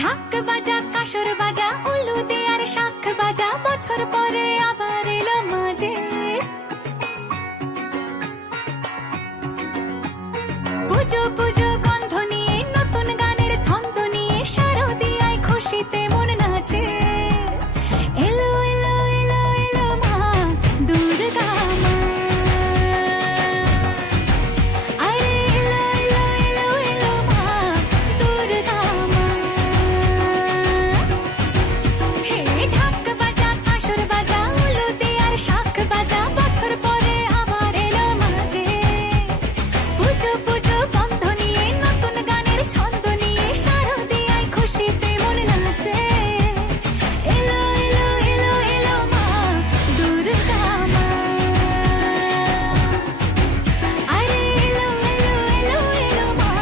ঢাক বাজা কাসর বাজা উলু দে আর শাখ বাজা, বছর পরে আবার এলো মাঝে। পুজো পুজো গন্ধ নিয়ে, নতুন গানের ছন্দ নিয়ে, শারদিয়ায় খুশিতে মন নাচে। এলো এলো এলো এলো মা দুর্গা মা, আরে এলো এলো এলো এলো মা দুর্গা মা। হে ঢাক বাজা কাসর বাজা উলু দে আর শাখ বাজা, বছর পরে আবার এলো মাঝে। পুজো পুজো গন্ধ নিয়ে, নতুন গানের ছন্দ নিয়ে, শারদিয়ায় খুশিতে মন নাচে। এলো এলো এলো এলো মা দুর্গা মা, আরে এলো এলো এলো এলো মা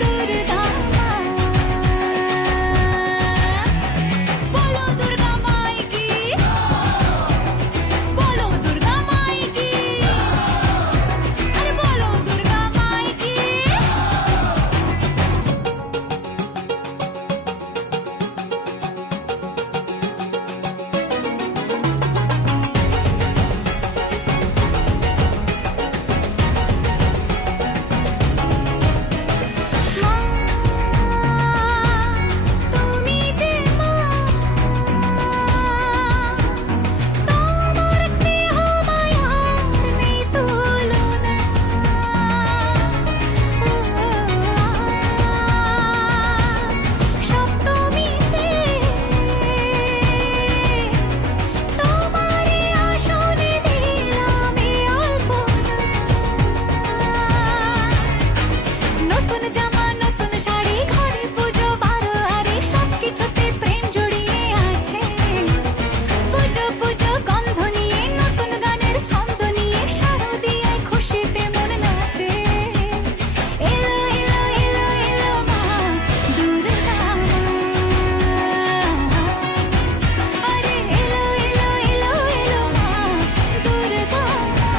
দুর্গা মা। বলো দুর্গা মাই কি, বলো দুর্গা মাই কি, আরে বলো দুর্গা মাই কি। মা তুমি যে মা, তোমার স্নেহ মায়ার নেই তুলনা। সপ্তমীতে তোমারে আসনে দিলাম এই অল্পনা। নতুন জামা নতুন শাড়ি, ঘরে পুজো বারো আরে, সবকিছুতে প্রেম জড়িয়ে আছে। পুজো পুজো গন্ধ নিয়ে, নতুন গানের ছন্দ নিয়ে, শারদিয়ায় খুশিতে মন নাচে। এলো এলো এলো এলো মা দুর্গা মা, আরে এলো এলো এলো এলো মা দুর্গা মা।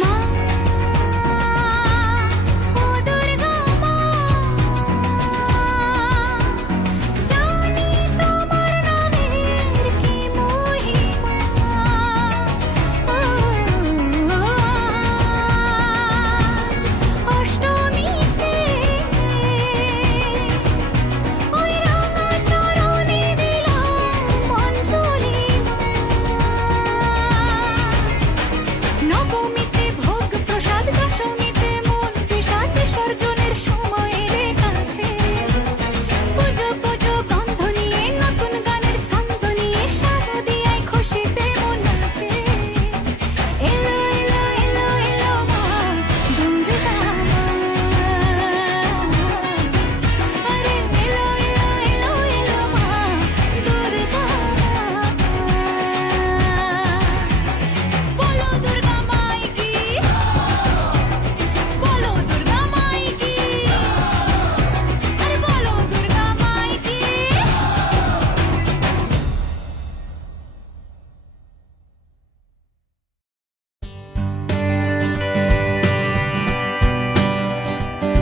মা ও দুর্গা মা, জানি তোমার নামের কি মহিমা। আজ অষ্টমীতে ওই রাঙা চরণে দিলাম অঞ্জলি মা। নবমী